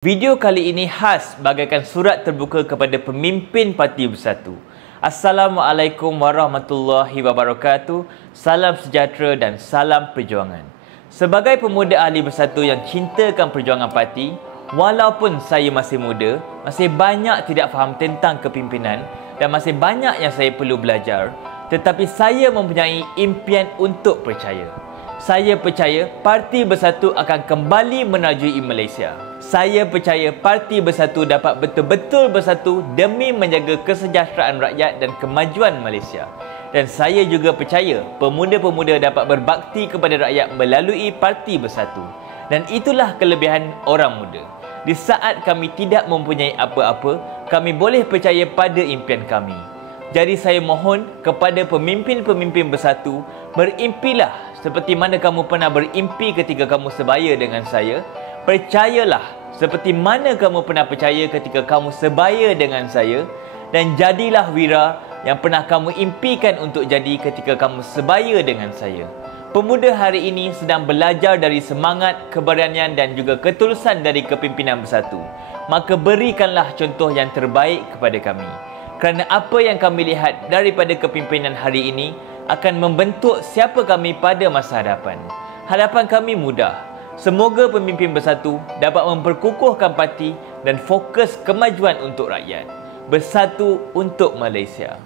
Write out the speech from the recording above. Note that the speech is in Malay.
Video kali ini khas bagaikan surat terbuka kepada pemimpin Parti Bersatu. Assalamualaikum warahmatullahi wabarakatuh. Salam sejahtera dan salam perjuangan. Sebagai pemuda ahli Bersatu yang cintakan perjuangan parti, walaupun saya masih muda, masih banyak tidak faham tentang kepimpinan dan masih banyak yang saya perlu belajar, tetapi saya mempunyai impian untuk percaya. Saya percaya Parti Bersatu akan kembali menajui Malaysia. Saya percaya Parti Bersatu dapat betul-betul bersatu demi menjaga kesejahteraan rakyat dan kemajuan Malaysia. Dan saya juga percaya pemuda-pemuda dapat berbakti kepada rakyat melalui Parti Bersatu. Dan itulah kelebihan orang muda. Di saat kami tidak mempunyai apa-apa, kami boleh percaya pada impian kami. Jadi saya mohon kepada pemimpin-pemimpin Bersatu, berimpilah seperti mana kamu pernah berimpi ketika kamu sebaya dengan saya. Percayalah seperti mana kamu pernah percaya ketika kamu sebaya dengan saya. Dan jadilah wira yang pernah kamu impikan untuk jadi ketika kamu sebaya dengan saya. Pemuda hari ini sedang belajar dari semangat, keberanian dan juga ketulusan dari kepimpinan Bersatu. Maka berikanlah contoh yang terbaik kepada kami. Kerana apa yang kami lihat daripada kepimpinan hari ini akan membentuk siapa kami pada masa hadapan. Harapan kami mudah. Semoga pemimpin Bersatu dapat memperkukuhkan parti dan fokus kemajuan untuk rakyat. Bersatu untuk Malaysia.